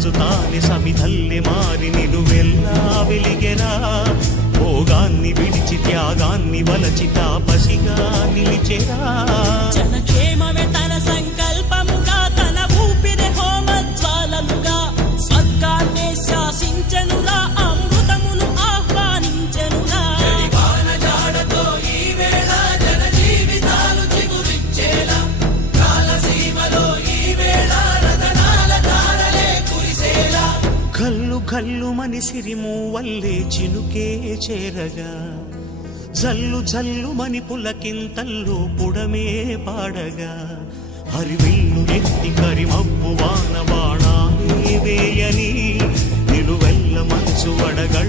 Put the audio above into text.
రాజు తాని సమిధల్లె మారి నిలువెల్లా వెలిగెరా. భోగాన్ని విడిచి త్యాగాన్ని వలచి తాపసిగా నిలిచెరా. జనక్షేమమే తన సంకల్పముగా, తన ఊపిరి హోమజ్వాలలుగా, స్వర్గాన్నే శాసించెనురా, అమృతమును ఆహ్వానించెనురా. జాడతో ఈ వేళ జన జీవితాలు చిగురించేలా, కాలసీమలో ఈ వేళ రతనాల ధారలే కురిసేలా. కల్లు కల్లు మని సిరిము వల్లే చినుకే చేరగా, జల్లు జల్లు మని పులకింతల్లు పుడమే పాడగా, హరివిల్లు ఎత్తి కరిమబ్బు వాన బాణాలే వేయని, నిలువెల్ల మంచు వడగ